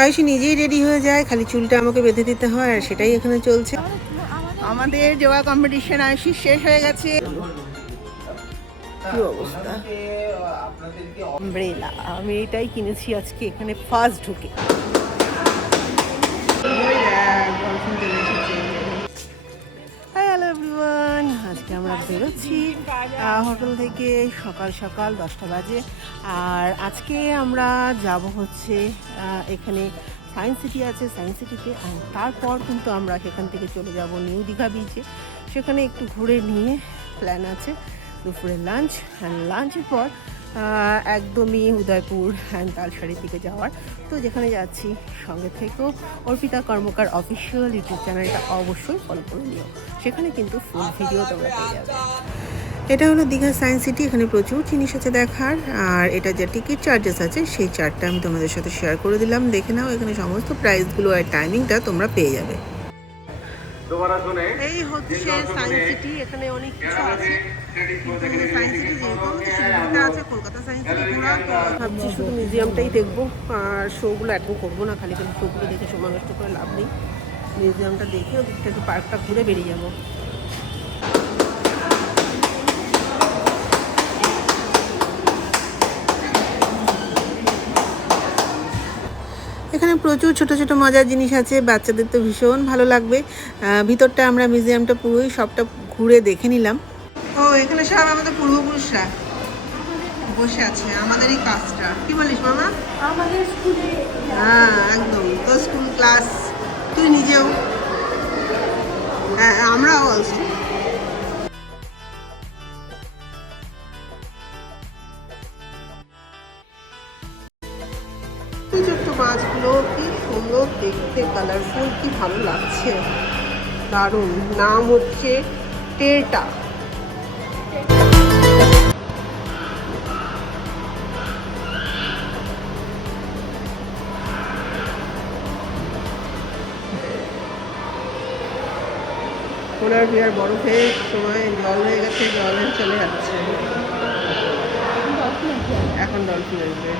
আয়ুষী নিজেই রেডি হয়ে যায়, খালি চুলটা আমাকে বেঁধে দিতে হয়, আর সেটাই এখানে চলছে। আমাদের যোগা কম্পিটিশন আয়ুষী শেষ হয়ে গেছে। কি অবস্থা, আমব্রেলা আমি এটাই কিনেছি আজকে এখানে ফার্স্ট ঢুকে। হ্যালো এভরিওয়ান, আজকে আমরা বেরোচ্ছি হোটেল থেকে সকাল সকাল 10টা বাজে। আর আজকে আমরা যাব হচ্ছে এখানে সায়েন্স সিটি আছে, সায়েন্স সিটিতে। আর তারপর কিন্তু আমরা সেখান থেকে চলে যাব নিউ দীঘা বিচে, সেখানে একটু ঘুরে নিয়ে প্ল্যান আছে দুপুরে লাঞ্চ, অ্যান্ড লাঞ্চের পর একদমই উদয়পুর অ্যান্ড তালসারির দিকে যাওয়ার। তো যেখানে যাচ্ছি সঙ্গে থেকেও অর্পিতা কর্মকার অফিসিয়াল ইউটিউব চ্যানেলটা অবশ্যই ফলো করে নিও, সেখানে কিন্তু ফুল ভিডিও তোমরা পেয়ে যাবে। এটা হলো দীঘা সায়েন্স সিটি, এখানে প্রচুর জিনিস আছে দেখার। আর এটা যে টিকিট চার্জেস আছে সেই চার্টটা আমি তোমাদের সাথে শেয়ার করে দিলাম, দেখে নাও। এখানে সমস্ত প্রাইসগুলো আর টাইমিংটা তোমরা পেয়ে যাবে। এই হচ্ছে সায়েন্স সিটি, এখানে অনেক কিছু আছে। সায়েন্স সিটি যেহেতু শিলিগুড়িতে আছে, কলকাতা সায়েন্স সিটি ঘোরা, তো ভাবছি শুধু মিউজিয়ামটাই দেখবো, আর শোগুলো এখন করবো না। খালি খালি শোগুলো দেখে সময় নষ্ট করে লাভ নেই, মিউজিয়ামটা দেখে ওদিকটা একটু পার্কটা ঘুরে বেরিয়ে যাবো। এখানে প্রচুর ছোট ছোট মজার জিনিস আছে, বাচ্চাদের তো ভীষণ ভালো লাগবে। ভিতরটা আমরা মিউজিয়ামটা পুরোই সবটা ঘুরে দেখে নিলাম। ও এখানে সব আমাদের পূর্বপুরুষরা বসে আছে, আমাদেরই কাজটা। কি বলিস মামা? আমাদের স্কুলে, হ্যাঁ একদম, তো স্কুল ক্লাস, তুই নিজেও, হ্যাঁ আমরাও অলসো। ছোট্ট মাছগুলো কি সুন্দর দেখতে, কালারফুল, কি ভালো লাগছে, দারুণ। নাম হচ্ছে টেরটা। পোলার বিয়ার বরফের সময় জল হয়ে গেছে, জলে চলে যাচ্ছে, এখন ডলফিন আসবে।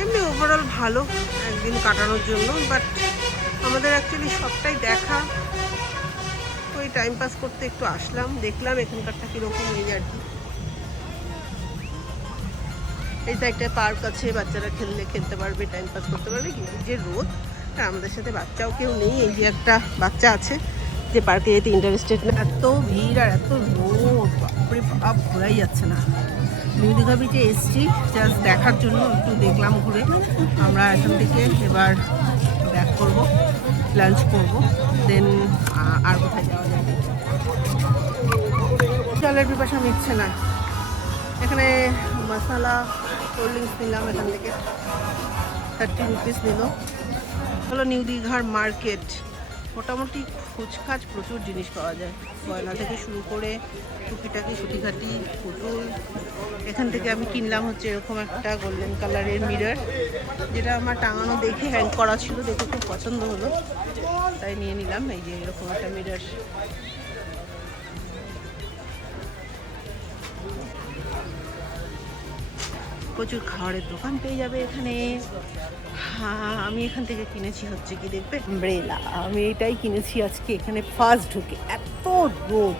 এমনি ওভারঅল ভালো একদিন কাটানোর জন্য, বাট আমাদের অ্যাকচুয়ালি সবটাই দেখা, ওই টাইম পাস করতে একটু আসলাম, দেখলাম এখানকারটা কীরকম, এই আর কি। এই সাইডটায় পার্ক আছে, বাচ্চারা খেলতে পারবে, টাইম পাস করতে পারবে। কিন্তু যে রোদ, আমাদের সাথে বাচ্চাও কেউ নেই। এই যে একটা বাচ্চা আছে যে পার্কে যেতে ইন্টারেস্টেড না। এত ভিড় আর এত রোদ, বাপরে বাপ, ঘোরাই যাচ্ছে না। নিউ দীঘা বিচে এসছি জাস্ট দেখার জন্য, একটু দেখলাম ঘুরে। আমরা এখান থেকে এবার ব্যাক করব, লাঞ্চ করব, দেন আর কোথায় যাওয়া যাবে। জলের পিপাসা মিটছে না। এখানে মশলা কোল্ড ড্রিঙ্কস নিলাম, এখান থেকে 30 রুপিস নিল। হলো নিউ দীঘার মার্কেট, মোটামুটি খুচখাচ প্রচুর জিনিস পাওয়া যায়, গয়না থেকে শুরু করে টুকিটাকি সুতিঘাটি পুতুল। এখান থেকে আমি কিনলাম হচ্ছে এরকম একটা গোল্ডেন কালারের মিরর, যেটা আমার টাঙানো দেখে হ্যাং করা ছিল, দেখে খুব পছন্দ হলো, তাই নিয়ে নিলাম। এই যে এরকম একটা মিরর। প্রচুর খাবারের দোকান পেয়ে যাবে এখানে। হ্যাঁ আমি এখান থেকে কিনেছি হচ্ছে কি দেখবে, আমব্রেলা আমি এটাই কিনেছি আজকে এখানে ফার্স্ট ঢুকে। এত রোদ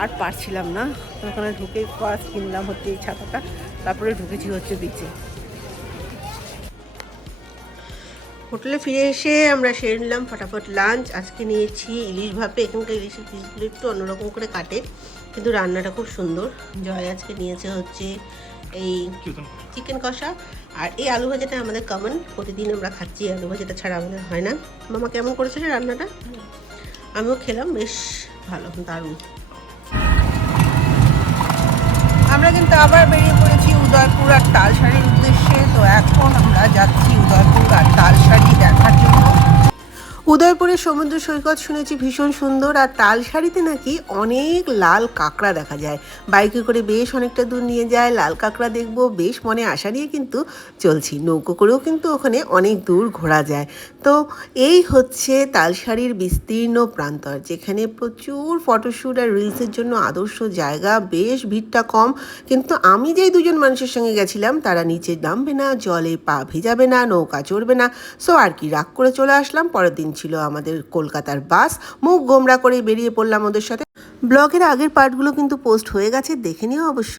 আর পারছিলাম না, তো ওখানে ঢুকে ফার্স্ট কিনলাম হচ্ছে এই ছাতাটা, তারপরে ঢুকেছি হচ্ছে বিচে। হোটেলে ফিরে এসে আমরা সেরে নিলাম ফটাফট লাঞ্চ। আজকে নিয়েছি ইলিশ ভাপে, এখানকার ইলিশের পিসগুলো একটু অন্যরকম করে কাটে, কিন্তু রান্নাটা খুব সুন্দর। জয় আজকে নিয়েছে হচ্ছে এই চিকেন কষা, আর এই আলু ভাজাটা আমাদের কমন, প্রতিদিন আমরা খাচ্ছি, আলু ভাজাটা ছাড়া আমাদের হয় না। মামা কেমন করেছে রে রান্নাটা? আমিও খেলাম, বেশ ভালো, দারুণ। আমরা কিন্তু আবার বেরিয়ে পড়েছি উদয়পুর আর তালসারির উদ্দেশ্যে। তো এখন আমরা যাচ্ছি উদয়পুর আর তালসারি দেখার জন্য। উদয়পুরের সমুদ্র সৈকত শুনেছি ভীষণ সুন্দর, আর তালসারিতে নাকি অনেক লাল কাঁকড়া দেখা যায়। বাইকে করে বেশ অনেকটা দূর নিয়ে যায়, লাল কাঁকড়া দেখবো বেশ মনে আশা নিয়ে কিন্তু চলছি। নৌকো করেও কিন্তু ওখানে অনেক দূর ঘোরা যায়। তো এই হচ্ছে তালসারির বিস্তীর্ণ প্রান্তর, যেখানে প্রচুর ফটোশ্যুট আর রিলসের জন্য আদর্শ জায়গা। বেশ ভিড়টা কম, কিন্তু আমি যেই দুজন মানুষের সঙ্গে গেছিলাম তারা নিচে নামবে না, জলে পা ভিজাবে না, নৌকা চড়বে না। সো আর কি, রাগ করে চলে আসলাম। পরের দিন ছিল আমাদের কলকাতার বাস, মুখ গোমরা করে বেরিয়ে পড়লাম ওদের সাথে। ব্লগের আগের পার্টগুলো কিন্তু পোস্ট হয়ে গেছে, দেখে নিও অবশ্যই।